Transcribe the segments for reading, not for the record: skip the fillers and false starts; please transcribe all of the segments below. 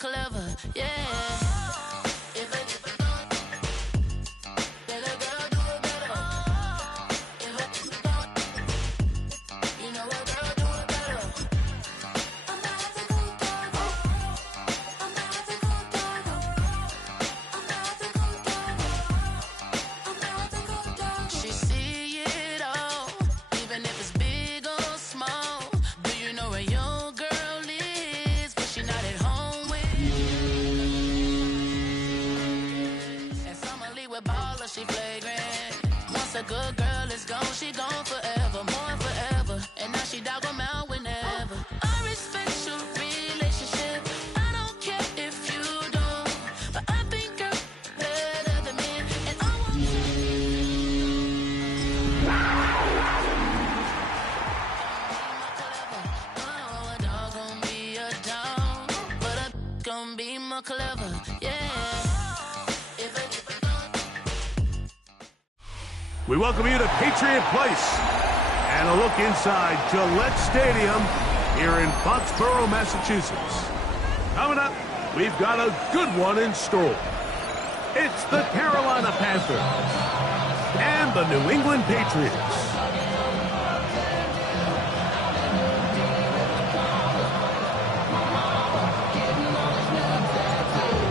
clever, yeah. She flagrant. Once a good girl is gone, she gone forever, more forever. And now she dog 'em out whenever. I respect your relationship. I don't care if you don't, but I think you're better than me. And I want oh, a dog gon' be a dog, but a gon' be more clever, yeah. We welcome you to Patriot Place and a look inside Gillette Stadium here in Foxborough, Massachusetts. Coming up, we've got a good one in store. It's the Carolina Panthers and the New England Patriots.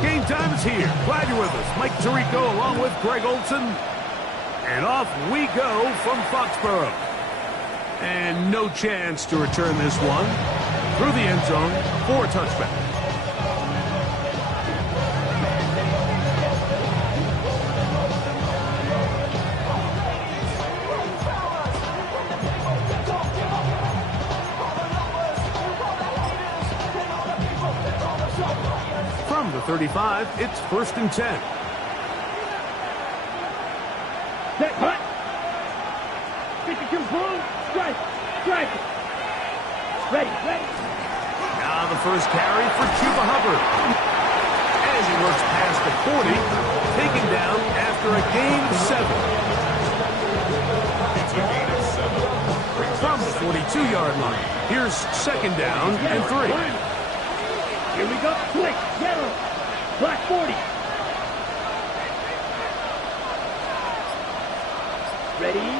Game time is here. Glad you're with us. Mike Tirico along with Greg Olson. And off we go from Foxborough. And no chance to return this one through the end zone for a touchback. From the 35, it's 1st and 10. Set, hut. 52 boom, strike. Ready. Now the first carry for Chuba Hubbard. As he works past the 40, taken down after a gain of 7. It's a gain of 7. From the 42-yard line, here's 2nd down and 3. Here we go, quick, yellow, black 40. Ready?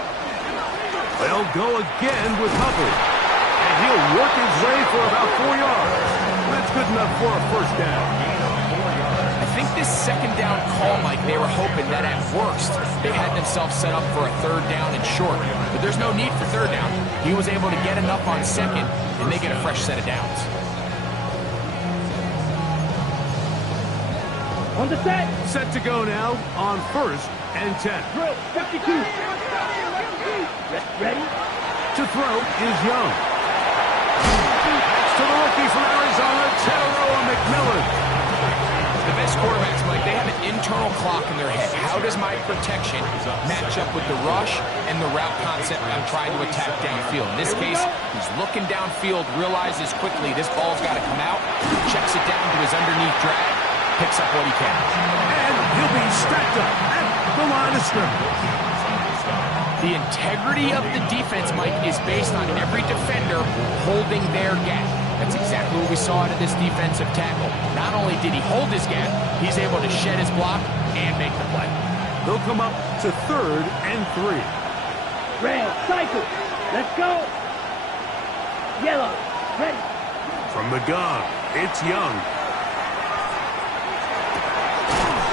They'll go again with Hubbard. And he'll work his way for about 4 yards. That's good enough for a 1st down. I think this 2nd down call, Mike, they were hoping that at worst they had themselves set up for a 3rd down and short. But there's no need for 3rd down. He was able to get enough on 2nd, and they get a fresh set of downs. On the set. Set to go now on 1st and 10. Drill, 52. Ready? To throw is Young. To the rookie from Arizona, Teteroa McMillan. The best quarterbacks, Mike, they have an internal clock in their head. How does my protection match up with the rush and the route concept I'm trying to attack downfield? In this case, he's looking downfield, realizes quickly this ball's got to come out, checks it down to his underneath drag, picks up what he can. And he'll be stacked up at the line of scrimmage. The integrity of the defense, Mike, is based on every defender holding their gap. That's exactly what we saw out of this defensive tackle. Not only did he hold his gap, he's able to shed his block and make the play. They'll come up to 3rd and 3. Rail, cycle. Let's go. Yellow, ready. From the gun, it's Young.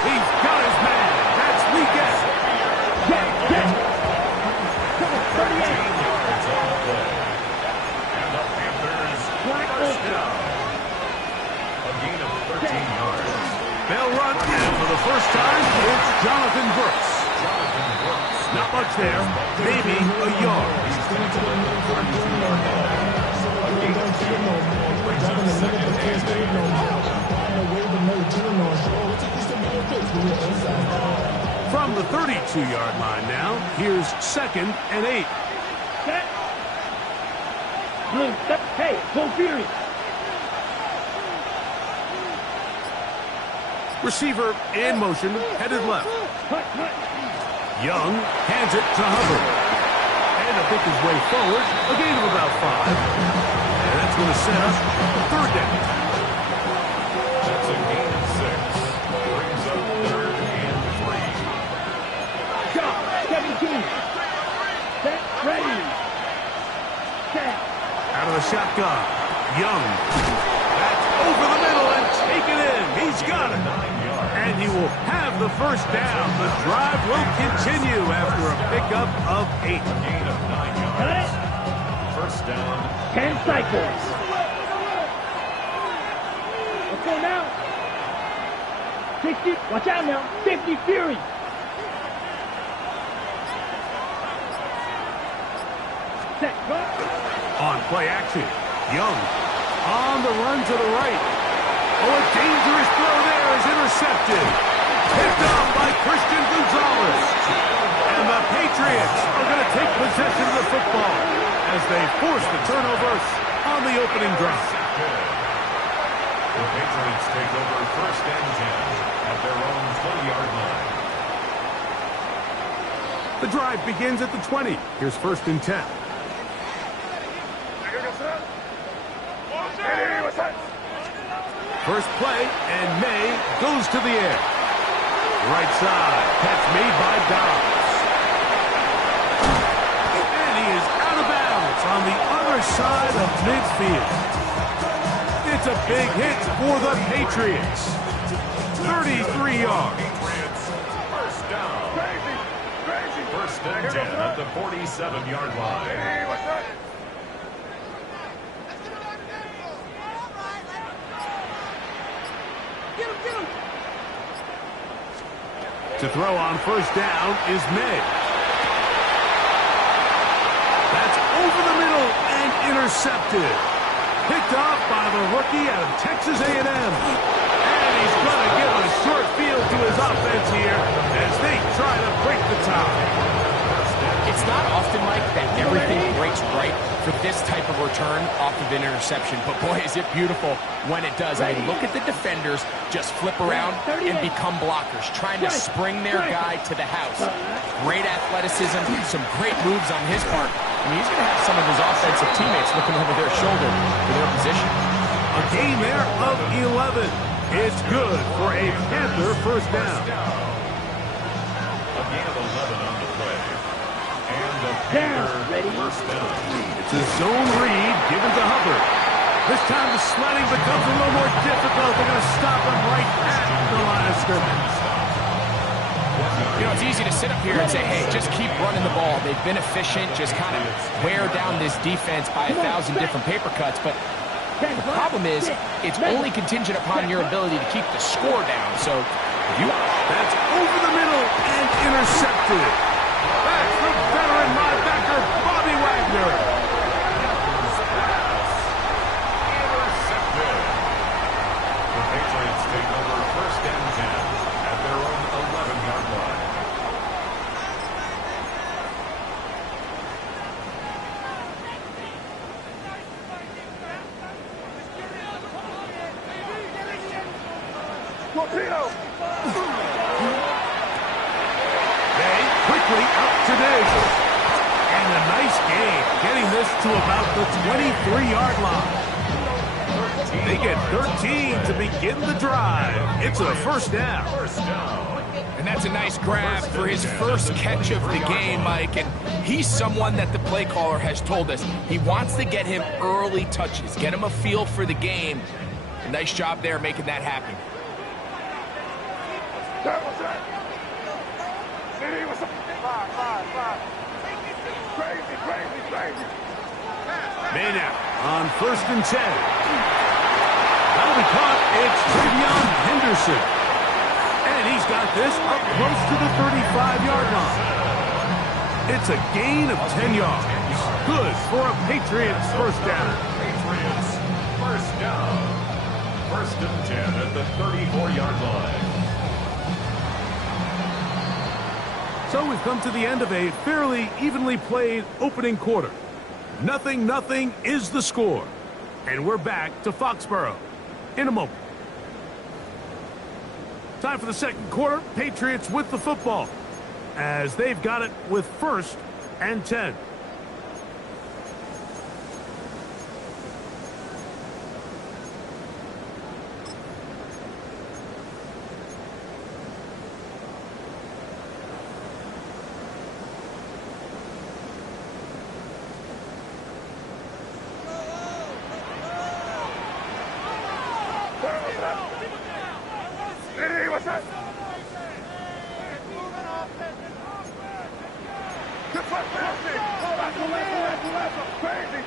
He's got his man. That's weekend. Get. 38. And the Panthers first down. A gain of 13 yards. They'll run, and for the first time, it's Jonathan Brooks. Not much there, maybe a yard. From the 32-yard line now, here's 2nd and 8. Set. Blue, step, hey, full fury. Receiver in motion, headed left. Hut. Young hands it to Hubbard. And to pick his way forward, a gain of about 5. And that's going to set up 3rd down. That's a Out of the shotgun. Young. That's over the middle and taken in. He's got it. And he will have the first down. The drive will continue after a pickup of 8. Gain of 9 yards. First down. 10 cycles. Let's go now. 60. Watch out now. 50 Fury. Set. Go. On play action. Young. On the run to the right. Oh, a dangerous throw there is intercepted. Picked off by Christian Gonzalez. And the Patriots are going to take possession of the football as they force the turnovers on the opening drive. The Patriots take over first and 10 at their own 20-yard line. The drive begins at the 20. Here's first and 10. First play, and May goes to the air. Right side, catch made by Dobbs. And he is out of bounds on the other side of midfield. It's a big hit for the Patriots. 33 yards. First down. First and 10 at the 47-yard line. To throw on first down is May. That's over the middle and intercepted. Picked off by the rookie out of Texas A&M. And he's going to give a short field to his offense here as they try to break the tie. It's not often, Mike, that everything breaks right for this type of return off of an interception. But, boy, is it beautiful when it does. I mean, look at the defenders just flip around and become blockers, trying to spring their guy to the house. Great athleticism, some great moves on his part. I mean, he's going to have some of his offensive teammates looking over their shoulder for their position. A gain there of 11. It's good for a Panther first down. A gain of 11 on the play. And the Panther first down. It's a zone read given to Hubbard. This time the sledding becomes a little more difficult. They're going to stop him right at the line of scrimmage. You know, it's easy to sit up here and say, hey, just keep running the ball. They've been efficient, just kind of wear down this defense by 1,000 different paper cuts. But the problem is, it's only contingent upon your ability to keep the score down. So, that's over the middle and intercepted. That's the veteran linebacker, Bobby Wagner. Intercepted. The Patriots take over first and 10 at their own 11-yard line. They quickly up to date. And a nice gain, getting this to about the 23-yard line. They get 13 to begin the drive. It's a first down. and that's a nice grab for his first catch of the game, Mike. And he's someone that the play caller has told us he wants to get him early touches, get him a feel for the game. A nice job there making that happen. Maynard on 1st and 10. That'll be caught. It's Travion Henderson. And he's got this up close to the 35-yard line. It's a gain of 10 yards. Good for a Patriots first down. Patriots first down. 1st and 10 at the 34-yard line. So we've come to the end of a fairly evenly played opening quarter. 0-0 is the score. And we're back to Foxborough in a moment. Time for the second quarter. Patriots with the football as they've got it with 1st and 10. Hey, what's that? Crazy,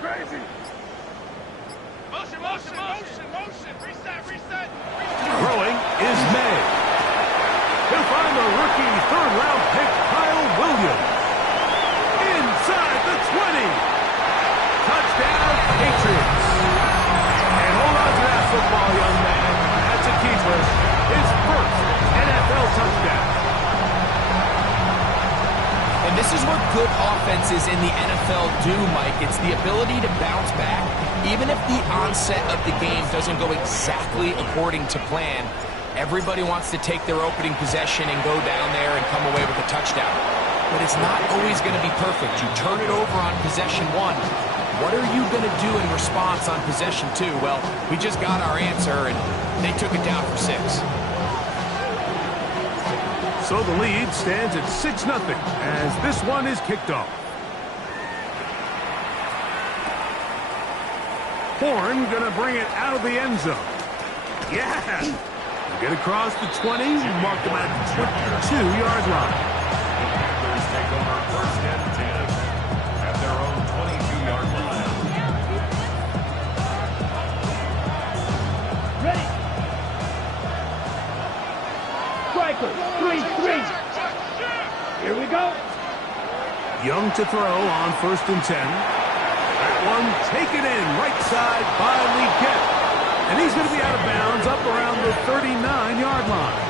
crazy. Motion. Reset. Throwing is May. He'll find the rookie third-round pick, Kyle Williams. Inside the 20. Touchdown, Patriots. And hold on to that football, young man. That's a keeper. His first NFL touchdown. And this is what good offenses in the NFL do, Mike. It's the ability to bounce back, even if the onset of the game doesn't go exactly according to plan. Everybody wants to take their opening possession and go down there and come away with a touchdown. But it's not always going to be perfect. You turn it over on possession 1. What are you going to do in response on possession 2? Well, we just got our answer, and they took it down for 6. So the lead stands at 6-0 as this one is kicked off. Horn gonna bring it out of the end zone. Yeah! Get across the 20, mark them at the 22-yard line. Panthers take over 1st and 10 at their own 22-yard line. Ready. Striker, 3-3. Here we go. Young to throw on 1st and 10. That one taken in right side by Legette. And he's going to be out of bounds up around the 39-yard line.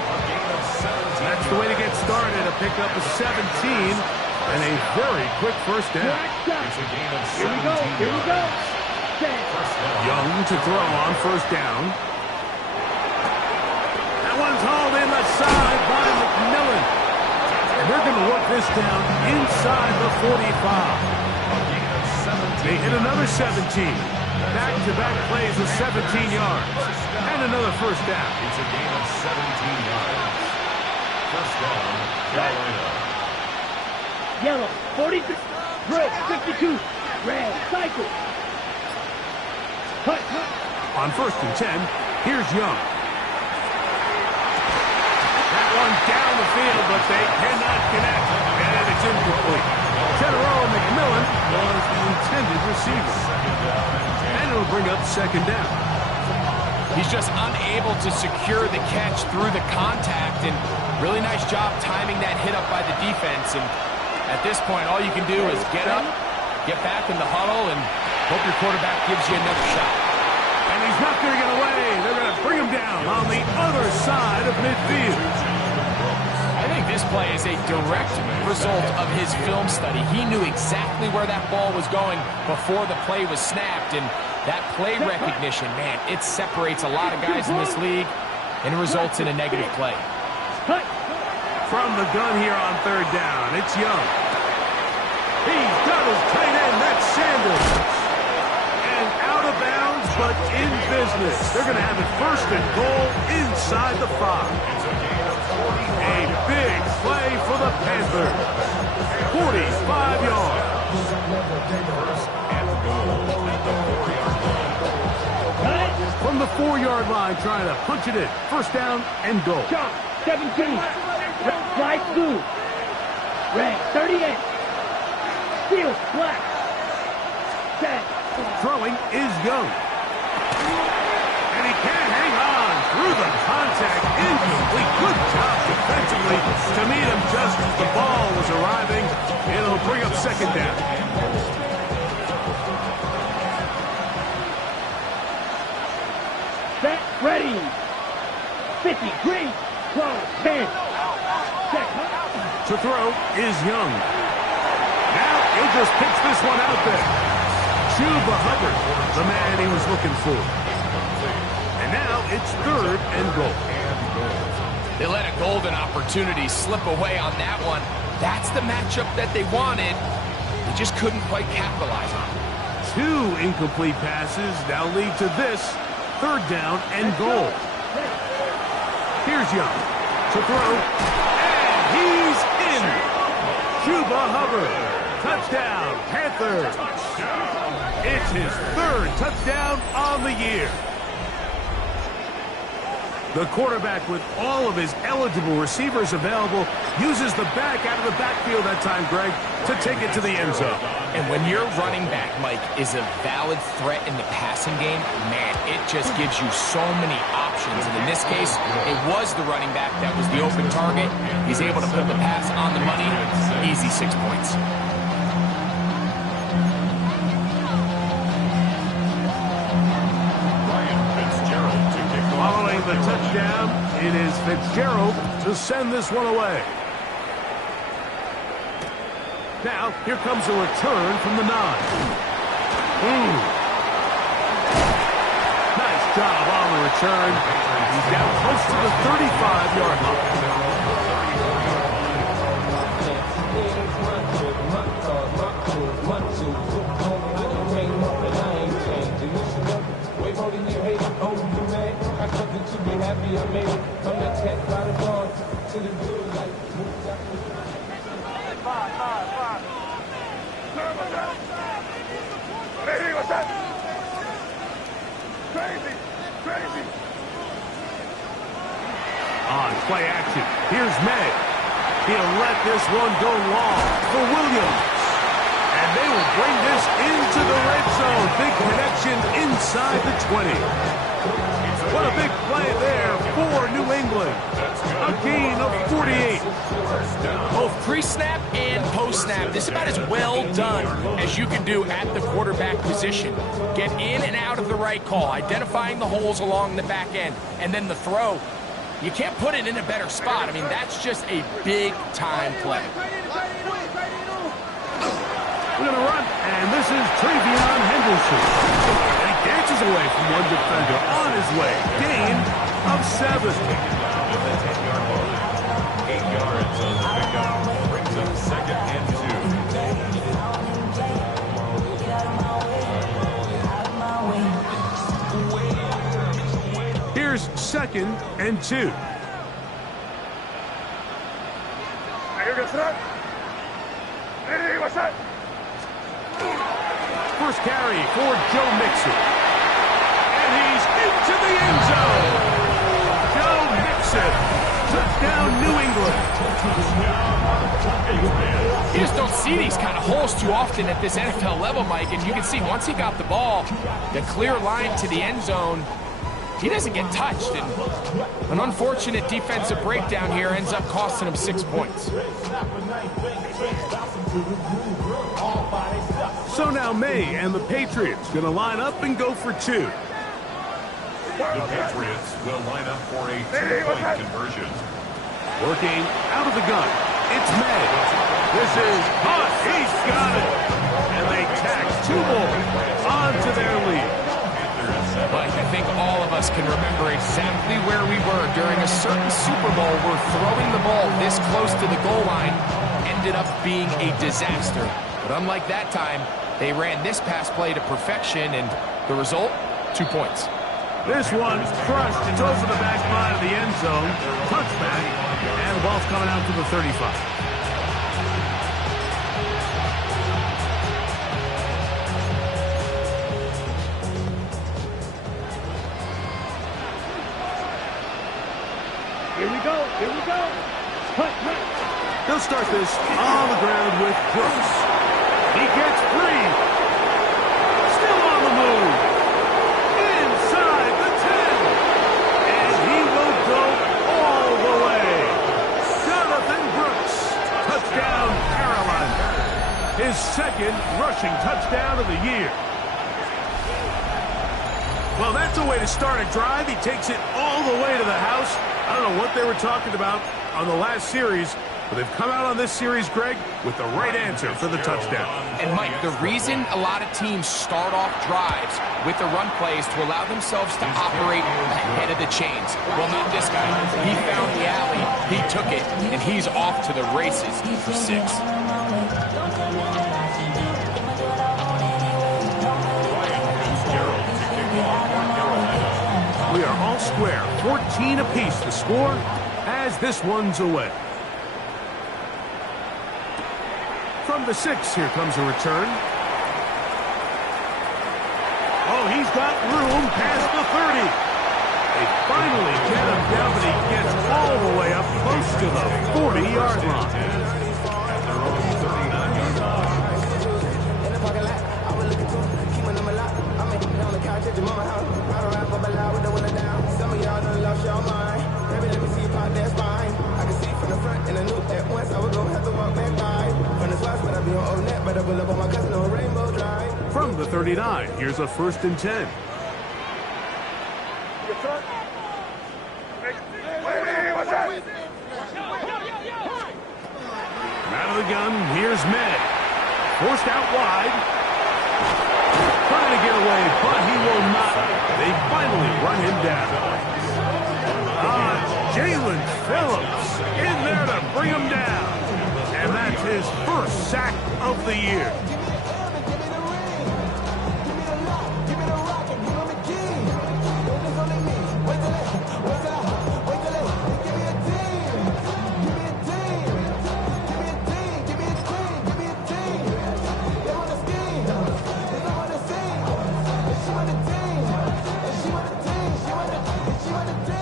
That's the way to get started, a pickup of 17 and a very quick first down. It's a gain of 17 Here we go. Young to throw on 1st down. That one's hauled in the side by McMillan. And they're going to work this down inside the 45. They hit another 17. Back-to-back plays of 17 yards. And another first down. It's a gain of 17 yards. First down, Carolina. Yellow, 43. Red, 52. Red, cycle. Cut. On 1st and 10, here's Young. That one down the field, but they cannot connect. And it's incomplete. General McMillan was the intended receiver. And it'll bring up 2nd down. He's just unable to secure the catch through the contact, and really nice job timing that hit up by the defense. And at this point, all you can do is get up, get back in the huddle, and hope your quarterback gives you another shot. And he's not going to get away. They're going to bring him down on the other side of midfield. I think this play is a direct result of his film study. He knew exactly where that ball was going before the play was snapped, and that play recognition, man, it separates a lot of guys in this league, and it results in a negative play. From the gun here on 3rd down, it's Young. He's got his tight end, that's Sanders. And out of bounds, but in business. They're going to have it 1st and goal inside the 5. A big play for the Panthers. 45 yards. From the 4-yard line, trying to punch it in. 1st down and goal. Chop, 17. Fly blue. Red, 38. Steel, black. 10. Throwing is Young. And he can't hang on through the contact. Incomplete. Good job defensively to meet him just as the ball was arriving. It'll bring up 2nd down. Set, ready. 50, green, 12, 10. Check. To throw is Young. Now he'll just pitch this one out there. Chuba Hubbard, the man he was looking for. And now it's 3rd and goal. They let a golden opportunity slip away on that one. That's the matchup that they wanted. They just couldn't quite capitalize on it. 2 incomplete passes now lead to this 3rd down and goal. Here's Young to throw. And he's in. Chuba Hubbard. Touchdown, Panthers. It's his 3rd touchdown on the year. The quarterback, with all of his eligible receivers available, uses the back out of the backfield that time, Greg, to take it to the end zone. And when your running back, Mike, is a valid threat in the passing game, man, it just gives you so many options. And in this case, it was the running back that was the open target. He's able to put the pass on the money. Easy 6 points. Following the touchdown, it is Fitzgerald to send this one away. Now, here comes a return from the 9. Nice job on the return. He's down close to the 35-yard line. Hey, what's that? Crazy, crazy. On play action, here's May. He'll let this one go long for Williams. And they will bring this into the red zone. Big connection inside the 20. What a big play there for New England. A gain of 48. Both pre-snap and post-snap, this is about as well done as you can do at the quarterback position. Get in and out of the right call, identifying the holes along the back end, and then the throw. You can't put it in a better spot. I mean, that's just a big-time play. We're going to run, and this is Travion Henderson. And he dances away from one defender on his way. Gain of 7. 8 yards on the pickup. Brings up 2nd and 2. Here's 2nd and 2. Are you going to throw? Hey, what's that? First carry for Joe Mixon. And he's into the end zone. Joe Mixon. Touchdown, New England. You just don't see these kind of holes too often at this NFL level, Mike. And you can see once he got the ball, the clear line to the end zone, he doesn't get touched. And an unfortunate defensive breakdown here ends up costing him 6 points. So now May and the Patriots going to line up and go for 2. The Patriots will line up for a 2-point conversion. Working out of the gun. It's May. This is hot. He's got it. And they tack 2 more onto their lead. Mike, I think all of us can remember exactly where we were during a certain Super Bowl where throwing the ball this close to the goal line ended up being a disaster. But unlike that time, they ran this pass play to perfection, and the result, 2 points. This one crushed. It's over the back line of the end zone. Touchback. And the ball's coming out to the 35. Here we go. Here we go. Hut. They'll start this on the ground with Brooks. He gets free. Still on the move. Inside the 10. And he will go all the way. Jonathan Brooks. Touchdown, Carolina. His 2nd rushing touchdown of the year. Well, that's a way to start a drive. He takes it all the way to the house. I don't know what they were talking about on the last series, but they've come out on this series, Greg, with the right answer for the touchdown. And, Mike, the reason a lot of teams start off drives with the run play is to allow themselves to operate ahead of the chains. Well, not this guy. He found the alley, he took it, and he's off to the races for 6. We are all square, 14 apiece to score as this one's away. From the 6, here comes a return. Oh, he's got room past the 30. They finally get him down, but he gets all the way up close to the 40-yard line. From the 39, here's a 1st and 10. Out of the gun, here's May. Forced out wide. Trying to get away, but he will not. They finally run him down. Jalen Phillips in there to bring him down. And that's his 1st sack of the year.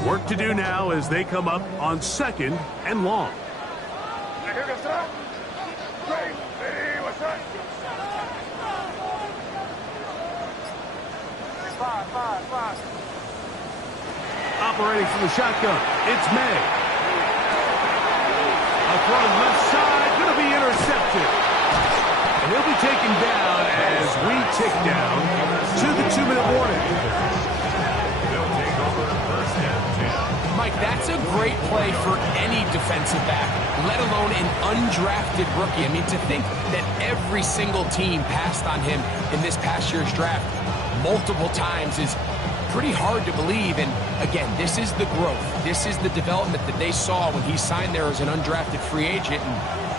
Work to do now as they come up on 2nd and long. Operating from the shotgun, it's May. A throw left side, going to be intercepted. And he'll be taken down as we tick down to the 2-minute warning. Mike, that's a great play for any defensive back, let alone an undrafted rookie. I mean, to think that every single team passed on him in this past year's draft multiple times is pretty hard to believe. And again, this is the growth. This is the development that they saw when he signed there as an undrafted free agent. And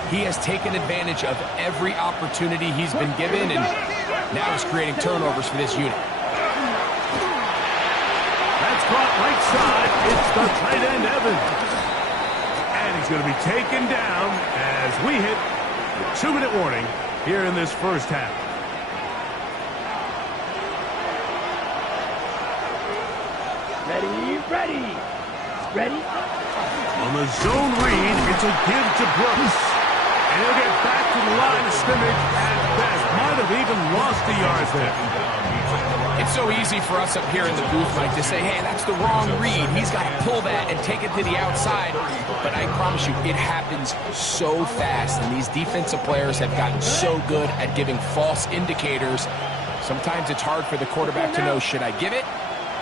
he has taken advantage of every opportunity he's been given, and now he's creating turnovers for this unit. Caught right side. It's the tight end, Evans. And he's going to be taken down as we hit the 2-minute warning here in this 1st half. Ready. On the zone read, it's a give to Brooks. And he'll get back to the line of scrimmage at best. Might have even lost a yard there. It's so easy for us up here in the booth, Mike, to say, hey, that's the wrong read. He's got to pull that and take it to the outside. But I promise you, it happens so fast. And these defensive players have gotten so good at giving false indicators. Sometimes it's hard for the quarterback to know, should I give it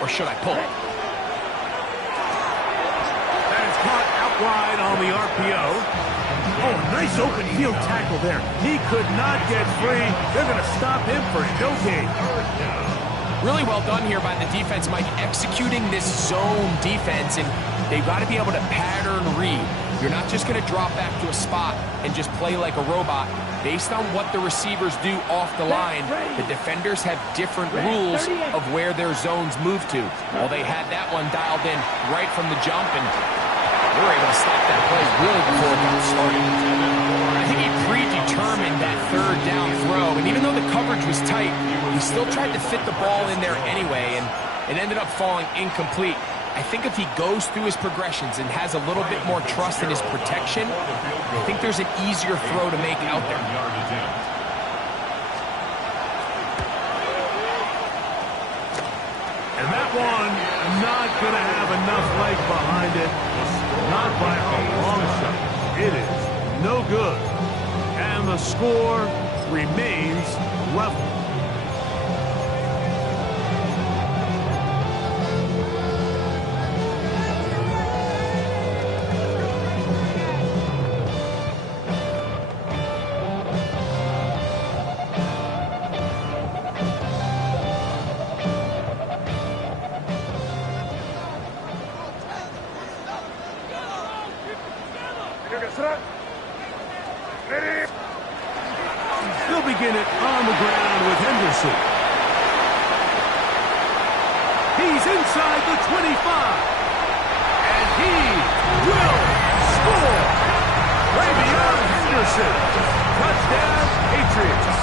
or should I pull it? That is caught out wide on the RPO. Oh, nice open field tackle there. He could not get free. They're going to stop him for no gain. Really well done here by the defense, Mike, executing this zone defense, and they've got to be able to pattern read. You're not just going to drop back to a spot and just play like a robot. Based on what the receivers do off the line, the defenders have different rules of where their zones move to. Well, they had that one dialed in right from the jump, and they were able to stop that play really before it got started. I think he predetermined that 3rd down throw, and even though the coverage was tight, he still tried to fit the ball in there anyway, and it ended up falling incomplete. I think if he goes through his progressions and has a little bit more trust in his protection, I think there's an easier throw to make out there. And that one not going to have enough leg behind it. Not by a long shot. It is no good. And the score remains level. They'll begin it on the ground with Henderson. He's inside the 25. And he will score. Ravion Henderson. Touchdown, Patriots.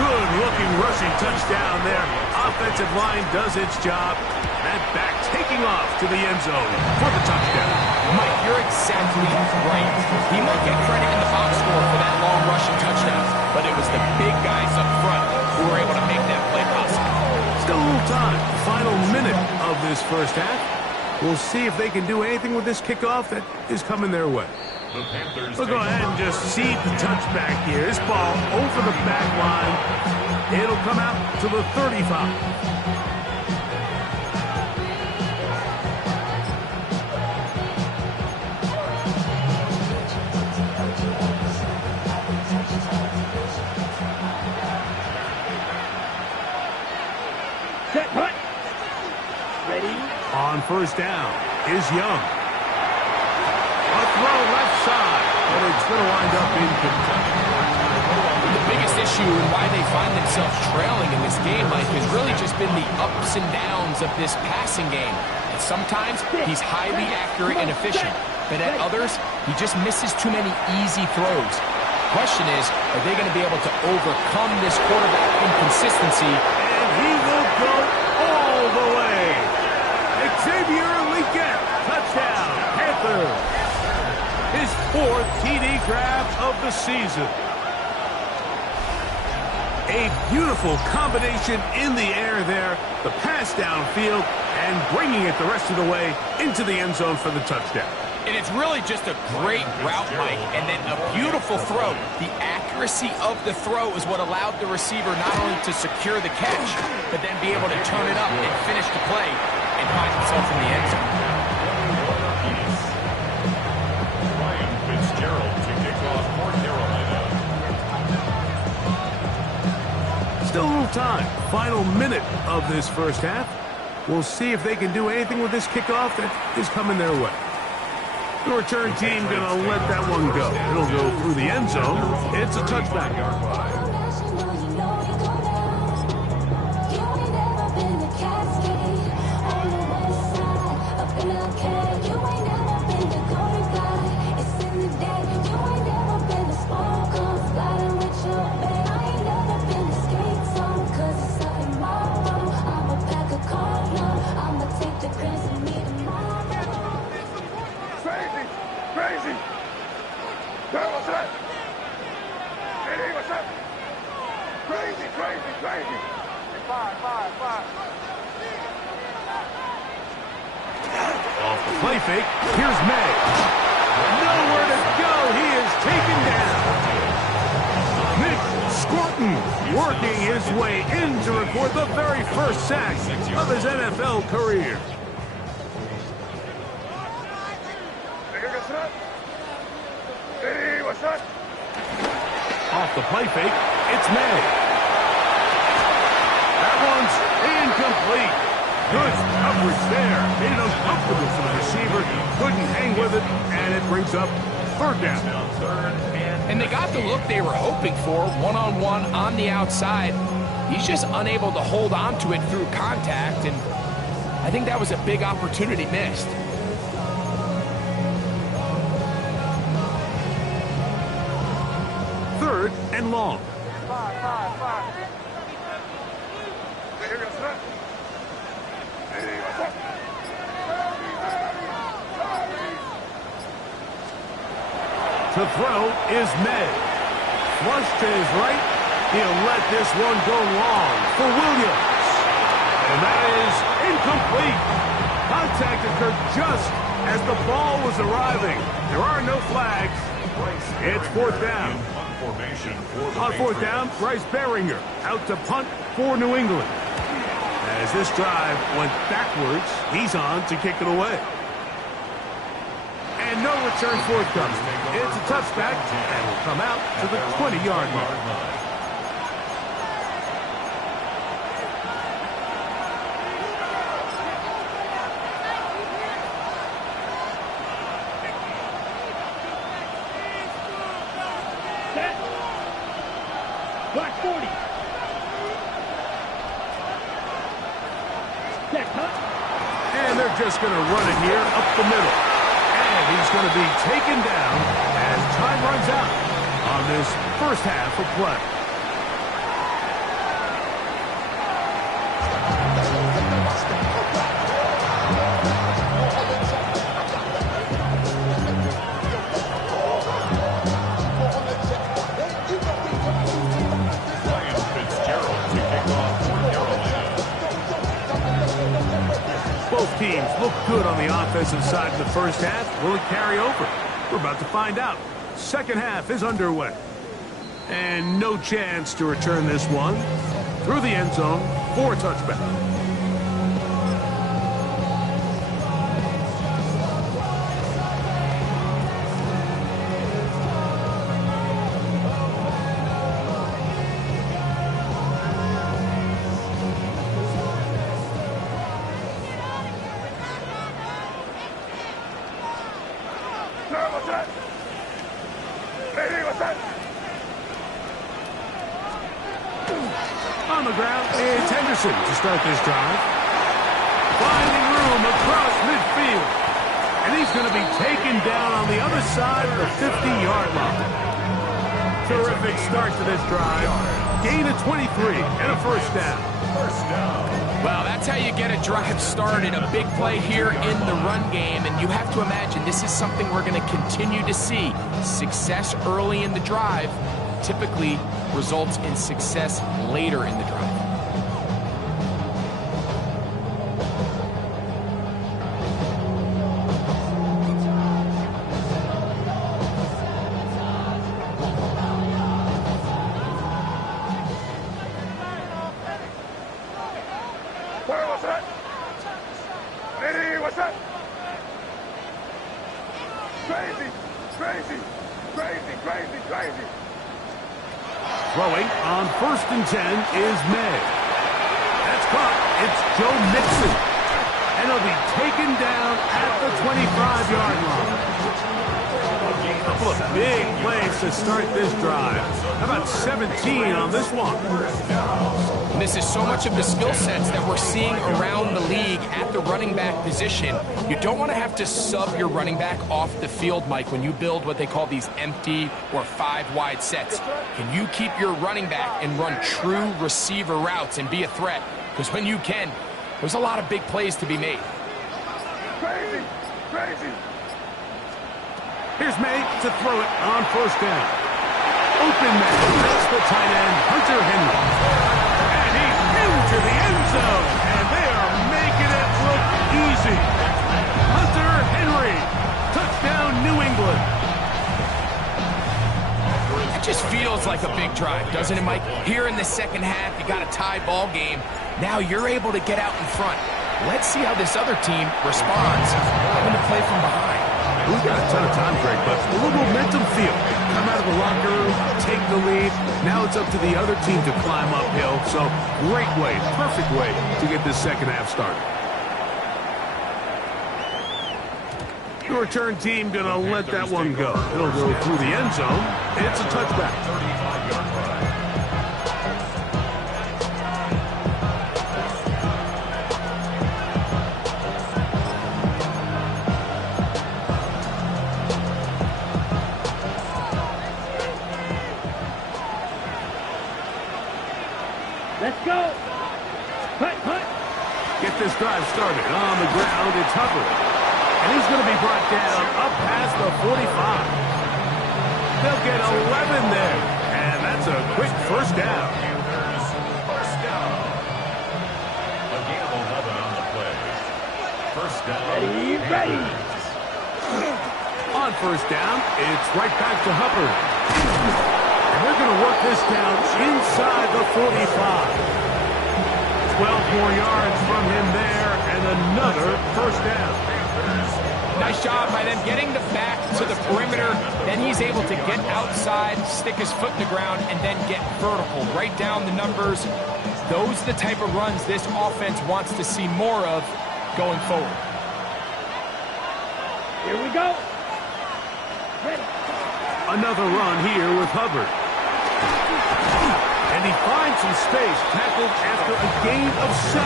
Good looking rushing touchdown there offensive line does its job. That back taking off to the end zone for the touchdown. Mike, you're exactly right. He might get credit in the box score for that long rushing touchdown, but it was the big guys up front who were able to make that play possible. Still a little time. Final minute of this first half. We'll see if they can do anything with this kickoff that is coming their way. We'll go ahead and just seed the touchback here. This ball over the back line. It'll come out to the 35. Set, punt. Ready? On first down is Young. A throw left side, but it's going to wind up incomplete. The biggest issue and why they find themselves trailing in this game, Mike, has really just been the ups and downs of this passing game. And sometimes he's highly accurate and efficient, but at others, he just misses too many easy throws. The question is, are they going to be able to overcome this quarterback inconsistency? And he will go all the way. Xavier Legette, touchdown, Panthers. His 4th TD grab of the season. A beautiful combination in the air there. The pass downfield and bringing it the rest of the way into the end zone for the touchdown. And it's really just a great route, Mike, and then a beautiful throw. The accuracy of the throw is what allowed the receiver not only to secure the catch, but then be able to turn it up and finish the play and find himself in the end zone. Ryan Fitzgerald to kick off for Carolina. Still a little time. Final minute of this first half. We'll see if they can do anything with this kickoff that is coming their way. The return team going to let that one go. It'll go through the end zone. It's a touchback. Crazy! What's that? Hey, what's up? Crazy! Five. Off the play fake, here's May. Nowhere to go, he is taken down. Nick Scorton working his way in to record the very first sack of his NFL career. Hey, what's up? Off the play fake, it's May. That one's incomplete. Good coverage there. Made it uncomfortable for the receiver. Couldn't hang with it, and it brings up 3rd down. And they got the look they were hoping for, one-on-one on the outside. He's just unable to hold on to it through contact, and I think that was a big opportunity missed. Third and long. Five. Hey, what's up? Hey, what's up? To throw is May. Flush to his right. He'll let this one go long for Williams. And that is incomplete. Contact occurred just as the ball was arriving. There are no flags. It's 4th down. On 4th down, Bryce Baringer out to punt for New England. As this drive went backwards, he's on to kick it away. And no return forthcoming. It's a touchback, and will come out to the 20-yard line. Set. Black 40. Set, punt. And they're just going to run it here up the middle. And he's going to be taken down as time runs out on this first half of play. teams look good on the offensive side in the first half. Will it carry over? We're about to find out. Second half is underway. And no chance to return this one. Through the end zone for a touchback. On the ground, it's Henderson to start this drive. Finding room across midfield. And he's going to be taken down on the other side of the 50-yard line. Terrific start to this drive. Gain of 23 and a first down. Well, that's how you get a drive started. A big play here in the run game. And you have to imagine this is something we're going to continue to see. Success early in the drive typically results in success later in the drive. What's that? Lady, what's that? Crazy, crazy, crazy, crazy, crazy. Throwing on 1st and 10 is May. That's caught. It's Joe Mixon. And he'll be taken down at the 25-yard line. A couple of big plays to start this drive. How about 17 on this one? And this is so much of the skill sets that we're seeing around the league at the running back position. You don't want to have to sub your running back off the field, Mike, when you build what they call these empty or 5-wide sets. Can you keep your running back and run true receiver routes and be a threat? Because when you can, there's a lot of big plays to be made. Crazy, crazy. Here's May to throw it on 1st down. Open man. That's the tight end, Hunter Henry. And he's into the end zone. And they are making it look easy. Hunter Henry. Touchdown, New England. It just feels like a big drive, doesn't it, Mike? Here in the second half, you got a tie ball game. Now you're able to get out in front. Let's see how this other team responds having to play from behind. We've got a ton of time, Greg, but a little momentum feel. Come out of the locker room, take the lead. Now it's up to the other team to climb uphill. So great way, perfect way to get this second half started. The return team going to let that one go. It'll go through the end zone. It's a touchback. 35-yard run. Let's go. Putt, putt. Get this drive started. On the ground, it's Hubbard. And he's going to be brought down up past the 45. They'll get 11 there. And that's a quick first down. First down. A gain of 11 on the play. First down. Ready, ready. On 1st down, it's right back to Hubbard. And they're going to work this down inside the 45. 12 more yards from him there, and another first down. Nice job by them getting the back to the perimeter. Then he's able to get outside, stick his foot in the ground, and then get vertical. Right down the numbers. Those are the type of runs this offense wants to see more of going forward. Here we go. Ready. Another run here with Hubbard. And he finds some space, tackled after a gain of 7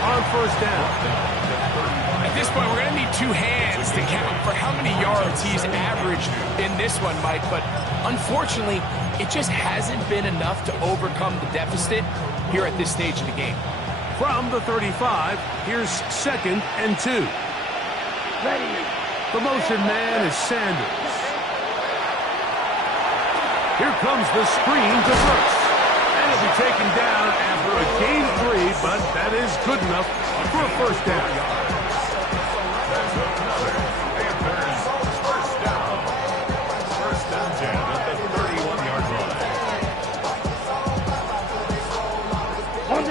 on 1st down. At this point, we're going to need 2 hands to count for how many yards he's averaged in this one, Mike. But unfortunately, it just hasn't been enough to overcome the deficit here at this stage of the game. From the 35, here's 2nd and 2. Ready. The motion man is Sanders. Here comes the screen to Brooks. And he'll be taken down after a gain of 3, but that is good enough for a first down.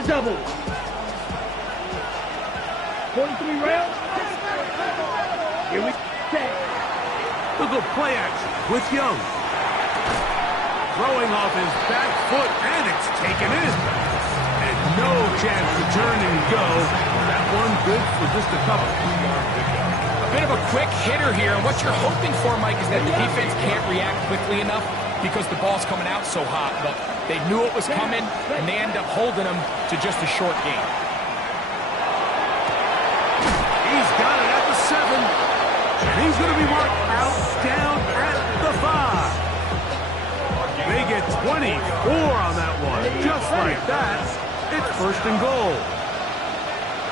double. 43 rounds. Here we go. Look at play action with Young. Throwing off his back foot, and it's taken in. And no chance to turn and go. That one good for just a couple. A bit of a quick hitter here, and what you're hoping for, Mike, is that the defense can't react quickly enough because the ball's coming out so hot. But they knew it was coming, and they end up holding them to just a short game. He's got it at the 7, and he's going to be marked out down at the 5. They get 24 on that one. Just like that, it's first and goal.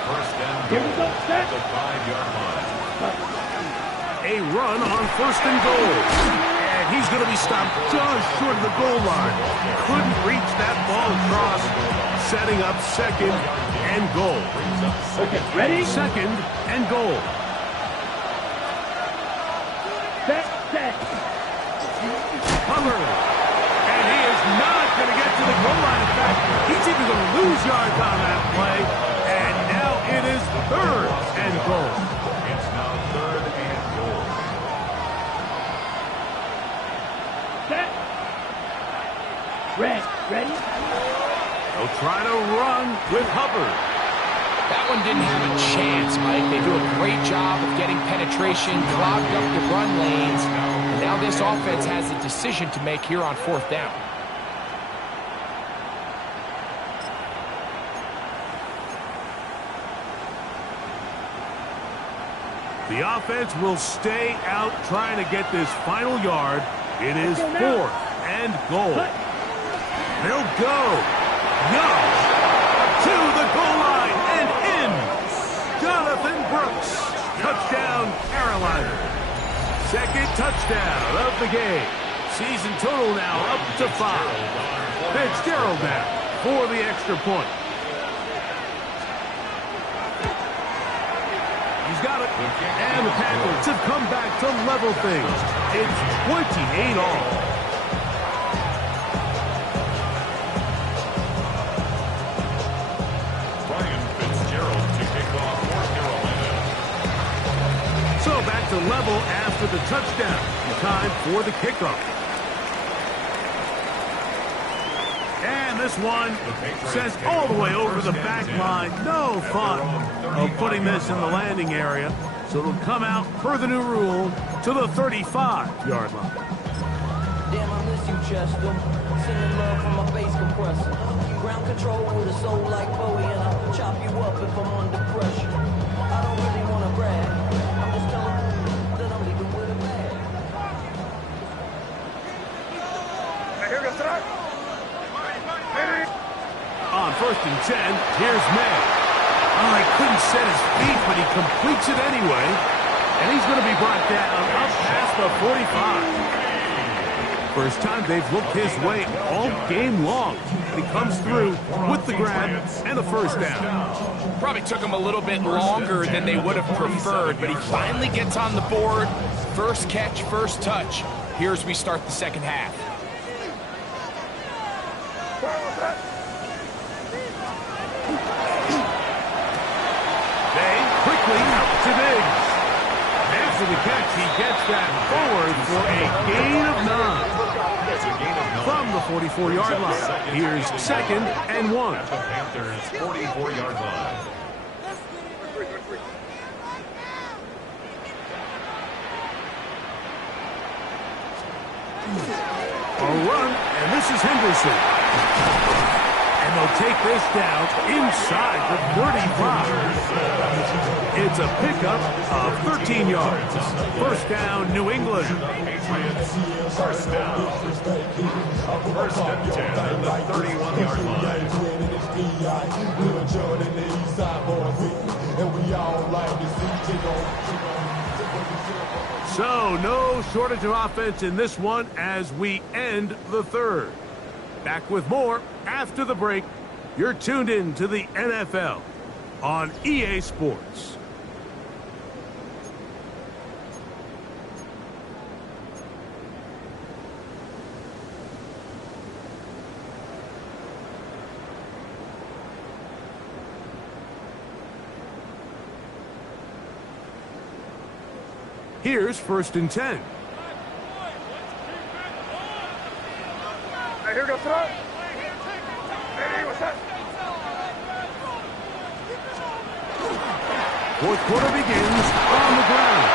First and goal at the 5-yard line. A run on first and goal. And he's going to be stopped just short of the goal line. Couldn't reach that ball across. Setting up second and goal. Okay, ready? Second and goal. Set. Covered. And he is not going to get to the goal line. In fact, he's even going to lose yards on that play. And now it is third and goal. It's now third and goal. Set. Ready? They'll try to run with Hubbard. That one didn't have a chance, Mike. They do a great job of getting penetration, clogged up the run lanes, and now this offense has a decision to make here on fourth down. The offense will stay out trying to get this final yard. It is fourth and goal. They'll go. Young to the goal line and in. Jonathan Brooks. Touchdown, Carolina. Second touchdown of the game. Season total now up to 5. Fitzgerald now for the extra point. He's got it. And the Packers have come back to level things. It's 28 all. To level after the touchdown. Time for the kickoff. And this one sent all the way over the back line. No fun of putting this in the landing area. So it'll come out per the new rule to the 35-yard line. Damn, I miss you, Chester. Singing love from my bass compressor. Ground control with a soul like Bowie, and I'll chop you up if I'm under pressure. I don't really want to brag. I'm just telling you that I'm leaving with a bag. On first and 10, here's May. Oh, he couldn't set his feet, but he completes it anyway. And he's going to be brought down up past the 45. First time they've looked his way all game long. But he comes through with the grab and the first down. Probably took him a little bit longer than they would have preferred, but he finally gets on the board. First catch, first touch. Here as we start the second half. They quickly out to Diggs. After the catch, he gets that forward for a gain of 9. From the 44-yard line. Here's second and 1. The Panthers' 44-yard line. A run, and this is Henderson. And they'll take this down inside the 35. It's a pickup of 13 yards. First down, New England. First down. First and 10 at the 31-yard line. So, no shortage of offense in this one as we end the third. Back with more after the break. You're tuned in to the NFL on EA Sports. Here's 1st and 10. Now here goes throw. Hey, what's that? 4th quarter begins on the ground.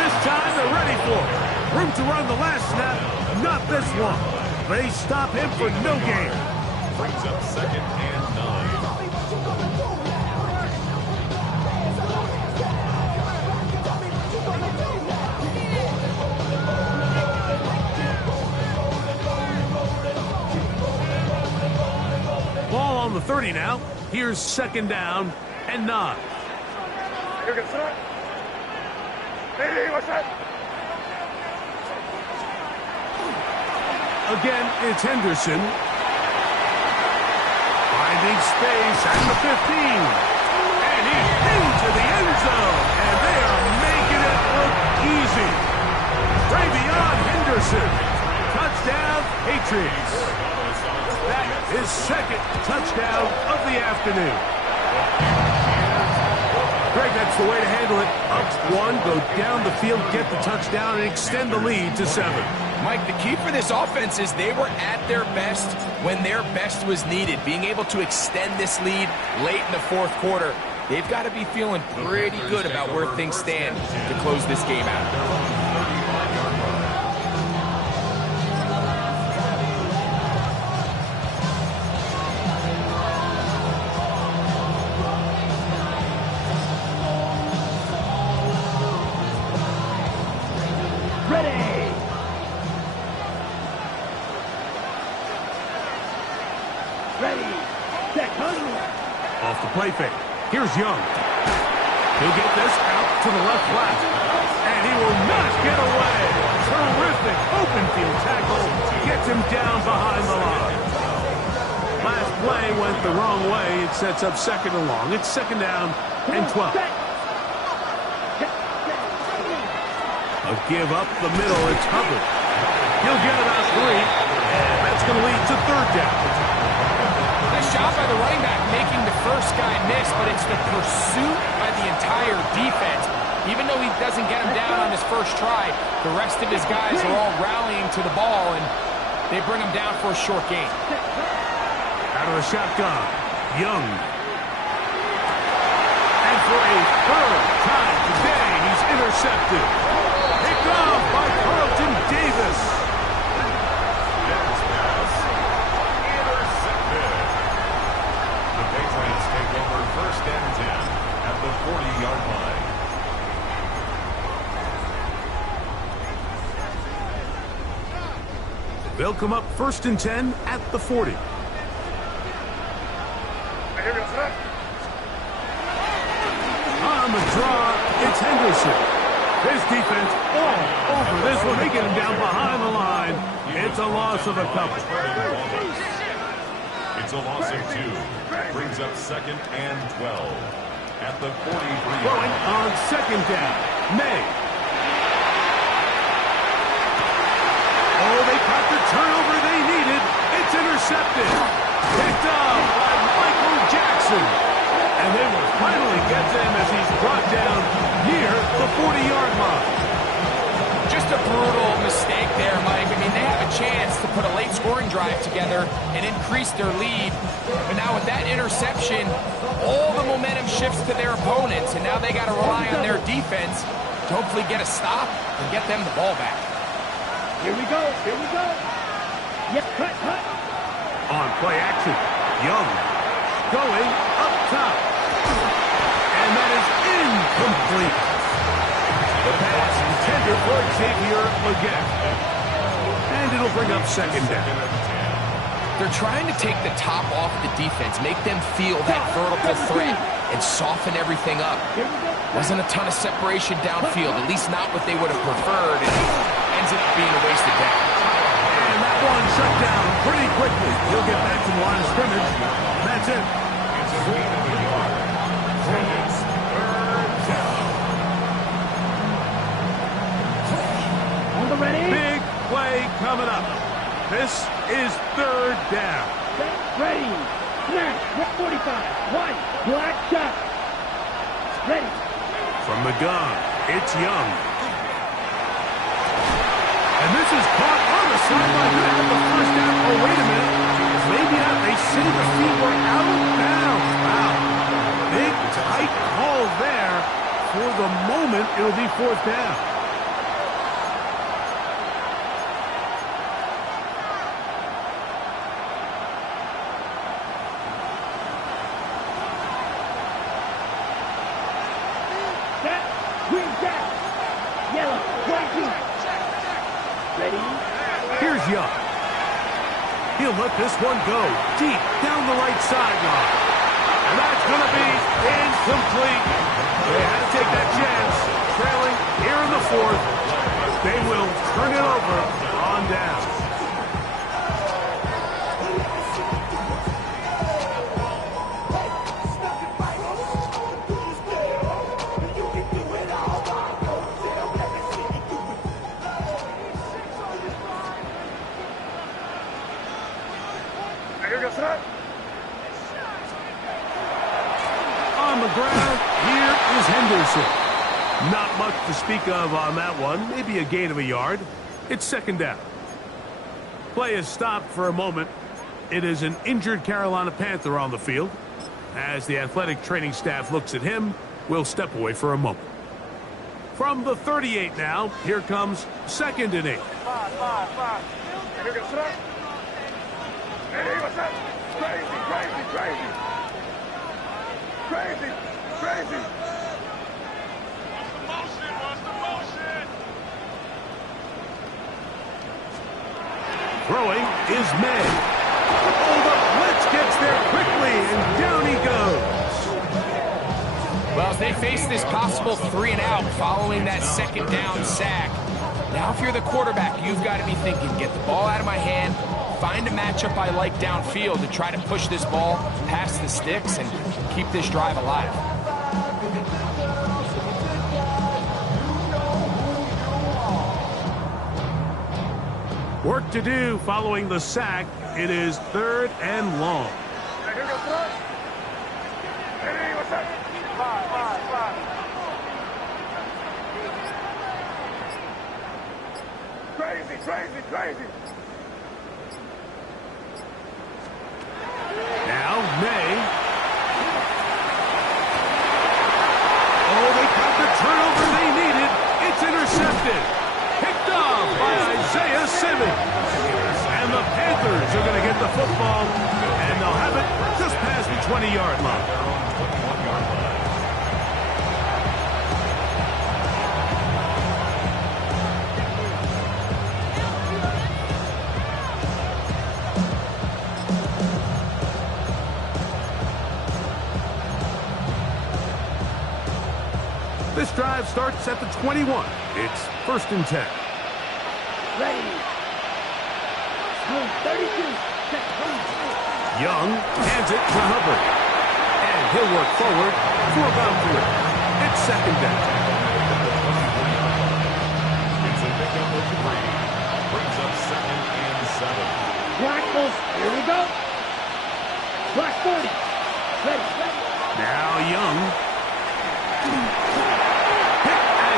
This time they're ready for it. Room to run the last snap, not this one. They stop him for no gain. Brings up 2nd and 9. Ball on the 30 now. Here's 2nd down and 9. Here goes throw. Hey, what's that? Again, it's Henderson. Finding space at the 15. And he's into the end zone. And they are making it look easy. Travion Henderson. Touchdown, Patriots. That is 2nd touchdown of the afternoon. Greg, that's the way to handle it. Up 1, go down the field, get the touchdown, and extend the lead to 7. Mike, the key for this offense is they were at their best when their best was needed. Being able to extend this lead late in the 4th quarter, they've got to be feeling pretty good about where things stand to close this game out. Off the play fake. Here's Young. He'll get this out to the left flat. And he will not get away. Terrific open field tackle. Gets him down behind the line. Last play went the wrong way. It sets up 2nd and long. It's 2nd down and 12. A give up the middle. It's Hubbard. He'll get about 3. And that's going to lead to 3rd down. Nice job by the running back making the first guy miss, but it's the pursuit by the entire defense. Even though he doesn't get him down on his first try, the rest of his guys are all rallying to the ball, and they bring him down for a short gain. Out of the shotgun, Young. And for a 3rd time today, he's intercepted. Picked off by Carlton Davis. Take over 1st and 10 at the 40-yard line. They'll come up 1st and 10 at the 40. On the draw, it's Henderson. His defense all over this one. They get him down behind the line. It's a loss of a couple. It's a loss of 2. Brings up 2nd and 12 at the 43. Going on 2nd down. May. Oh, they caught the turnover they needed. It's intercepted. Picked off by Michael Jackson. And they will finally get to him as he's brought down near the 40-yard line. Just a brutal mistake there, Mike. I mean, they have a chance to put a late scoring drive together and increase their lead. But now with that interception, all the momentum shifts to their opponents, and now they got to rely on their defense to hopefully get a stop and get them the ball back. Here we go. Here we go. Yes, cut. On play action, Young going up top. And that is incomplete. The pass intended for Xavier Legette. And it'll bring up 2nd down. They're trying to take the top off the defense, make them feel that vertical threat, and soften everything up. Wasn't a ton of separation downfield, at least not what they would have preferred, and ends up being a wasted down. And that one shut down pretty quickly. He'll get back to the line of scrimmage. That's it. On the ready. Big play coming up. This is 3rd down. Ready. Snap. 45. One. Black shot. Ready. From the gun, It's Young. And this is caught on the sideline. Going to have the first down. Oh, wait a minute. Maybe not. They say the feet were out of bounds. Wow. Big, tight call there. For the moment, it'll be fourth down. Here's Young. He'll let this one go deep down the right sideline. And that's going to be incomplete. They had to take that chance. Trailing here in the fourth. They will turn it over on down. On the ground, here is Henderson. Not much to speak of on that one. Maybe a gain of a yard. It's second down. Play is stopped for a moment. It is an injured Carolina Panther on the field. As the athletic training staff looks at him, we'll step away for a moment. From the 38 now, here comes 2nd and 8. Hey, what's up? Crazy, crazy, crazy. Crazy, crazy. What's the motion? Throwing is May. Oh, the blitz gets there quickly, and down he goes. Well, as they face this possible 3-and-out following that second down sack, now if you're the quarterback, you've got to be thinking, get the ball out of my hand, find a matchup I like downfield to try to push this ball past the sticks and keep this drive alive. Work to do following the sack. It is 3rd and long. Hey, what's up? Five. Crazy, crazy, crazy. Now, May. Oh, they got the turnover they needed. It's intercepted. Picked off by Isaiah Simmons. And the Panthers are going to get the football, and they'll have it just past the 20-yard line. This drive starts at the 21. It's 1st and 10. Ready. 32. Young hands it to Hubbard. And he'll work forward for about 3. It's 2nd down. It's a pickup of 3. Brings up 2nd and 7. Blackbull. Here we go. Black 40. Ready. Now Young.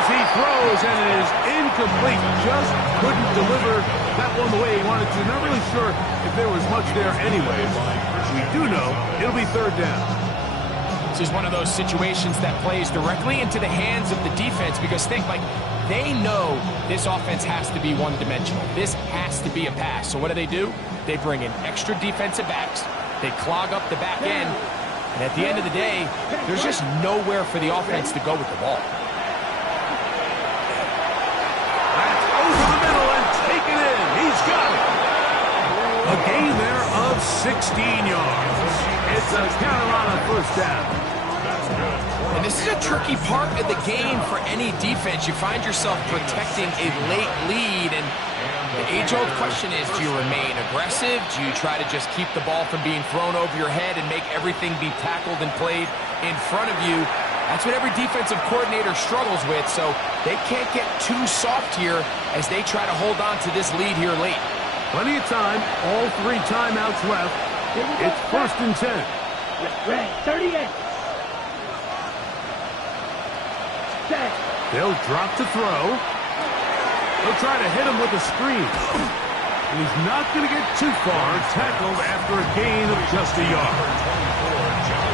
He throws, and it is incomplete. Just couldn't deliver that one the way he wanted to. Not really sure if there was much there anyways. We do know it'll be 3rd down. This is one of those situations that plays directly into the hands of the defense because they know this offense has to be one-dimensional. This has to be a pass. So what do? They bring in extra defensive backs. They clog up the back end. And at the end of the day, there's just nowhere for the offense to go with the ball. A gain there of 16 yards. It's a Carolina first down. And this is a tricky part of the game for any defense. You find yourself protecting a late lead, and the age-old question is, do you remain aggressive? Do you try to just keep the ball from being thrown over your head and make everything be tackled and played in front of you? That's what every defensive coordinator struggles with, so they can't get too soft here as they try to hold on to this lead here late. Plenty of time, all 3 timeouts left. It's 1st and 10. Ready. 38. Set. They'll drop to throw. They'll try to hit him with a screen. And he's not going to get too far, tackled after a gain of just a yard.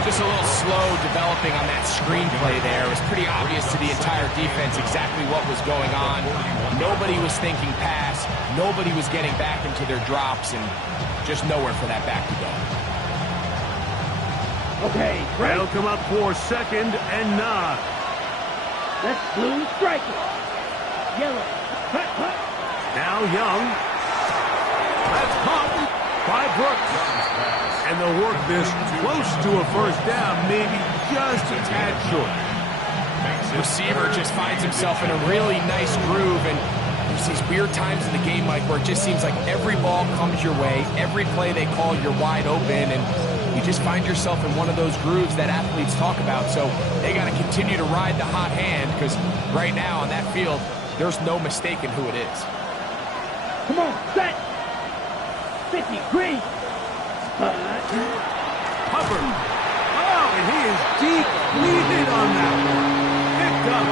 Just a little slow developing on that screenplay there. It was pretty obvious to the entire defense exactly what was going on. Nobody was thinking pass. Nobody was getting back into their drops, and just nowhere for that back to go. Okay, They'll come up for 2nd and 9. That's blue striker. Yellow. Cut, cut. Now Young. That's caught by Brooks. And they'll work this close to a 1st down, maybe just a tad short. Receiver just finds himself in a really nice groove, and there's these weird times in the game, Mike, where it just seems like every ball comes your way, every play they call, you're wide open, and you just find yourself in one of those grooves that athletes talk about. So they got to continue to ride the hot hand, because right now on that field, there's no mistaking who it is. Come on, set. 50, green. Hubbard. Oh, and he is deep leading on that one. Picked up,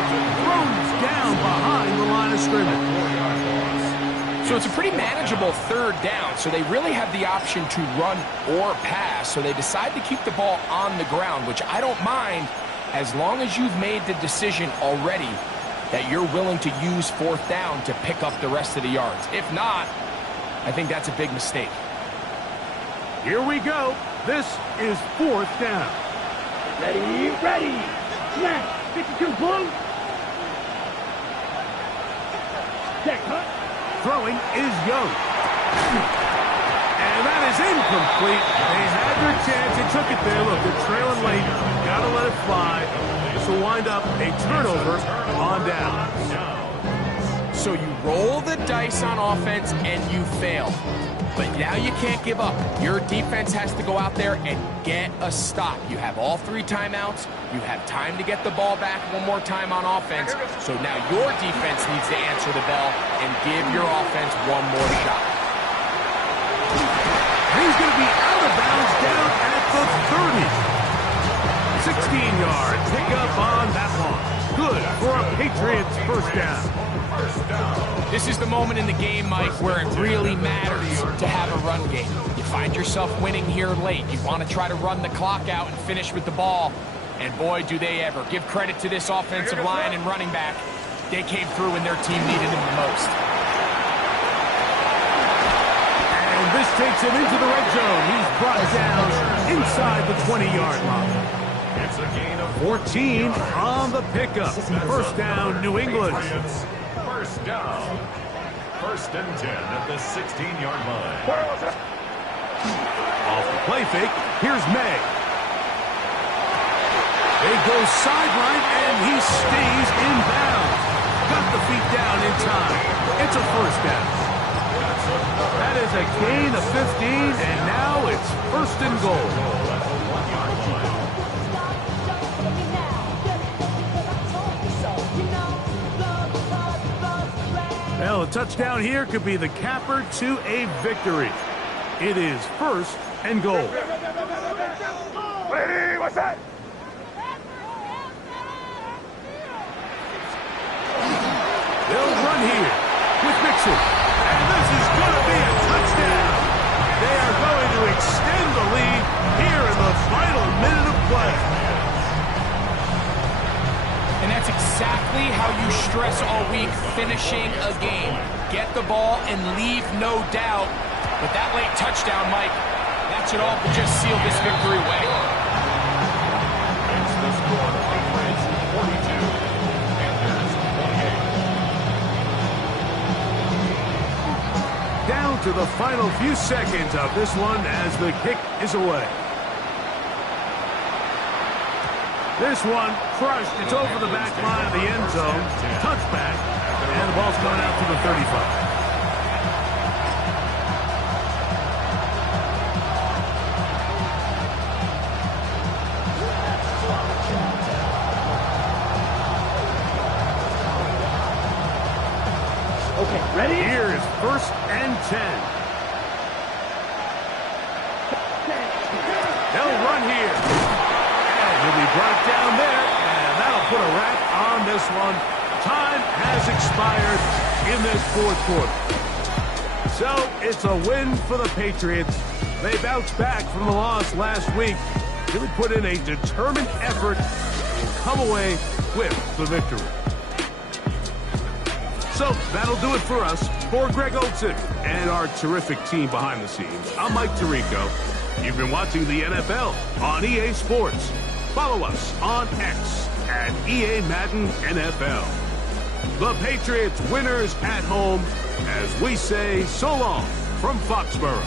throws down behind the line of scrimmage. So it's a pretty manageable 3rd down, so they really have the option to run or pass, so they decide to keep the ball on the ground, which I don't mind as long as you've made the decision already that you're willing to use 4th down to pick up the rest of the yards. If not, I think that's a big mistake. Here we go. This is 4th down. Ready, ready. Snap. 52, blue. Check, cut. Throwing is Young. And that is incomplete. They had their chance. They took it there. Look, they're trailing late. Got to let it fly. This will wind up a turnover on down. So you roll the dice on offense and you fail. But now you can't give up. Your defense has to go out there and get a stop. You have all 3 timeouts. You have time to get the ball back one more time on offense. So now your defense needs to answer the bell and give your offense one more shot. He's going to be out of bounds down at the 30. 16-yard pickup on that one. Good for a Patriots 1st down. This is the moment in the game, Mike, where it really matters to have a run game. You find yourself winning here late. You want to try to run the clock out and finish with the ball. And boy, do they ever. Give credit to this offensive line and running back. They came through when their team needed them the most. And this takes him into the red zone. He's brought down inside the 20-yard line. It's a gain of 14 on the pickup. 1st down, New England. 1st down. 1st and 10 at the 16-yard line. Off the play fake, here's May. They go sideline, and he stays in bounds. Got the feet down in time. It's a 1st down. That is a gain of 15, and now it's 1st and goal. Well, a touchdown here could be the capper to a victory. It is 1st and goal. Ready, what's that? They'll run here with Mixon. And this is going to be a touchdown. They are going to extend the lead here in the final minute of play. And that's exactly how you stress all week, finishing a game. Get the ball and leave no doubt. But that late touchdown, Mike, that should all just seal this victory away. It's the score. Patriots 42 and there's 28. Down to the final few seconds of this one as the kick is away. This one crushed. It's over the back line of the end zone. Touchback. And the ball's coming out to the 35. Okay, ready? Here is 1st and 10. They'll run here. And he'll be brought down there. And that'll put a wrap on this one. Time has expired in this fourth quarter. So it's a win for the Patriots. They bounced back from the loss last week, really put in a determined effort, and will come away with the victory. So that'll do it for us. For Greg Olsen and our terrific team behind the scenes, I'm Mike Tirico. You've been watching the NFL on EA Sports. Follow us on X at EA Madden NFL. The Patriots winners at home as we say so long from Foxborough.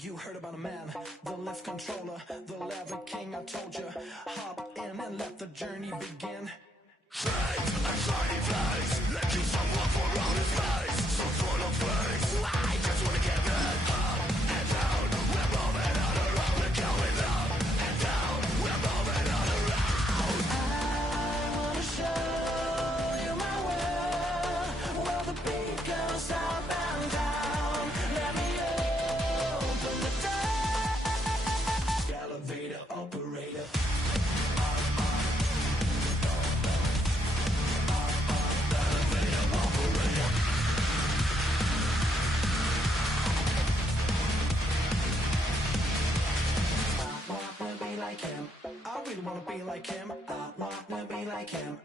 You heard about a man, the lift controller, the lever king, I told you. Hop in and let the journey begin. Like him. I really wanna be like him. I wanna be like him.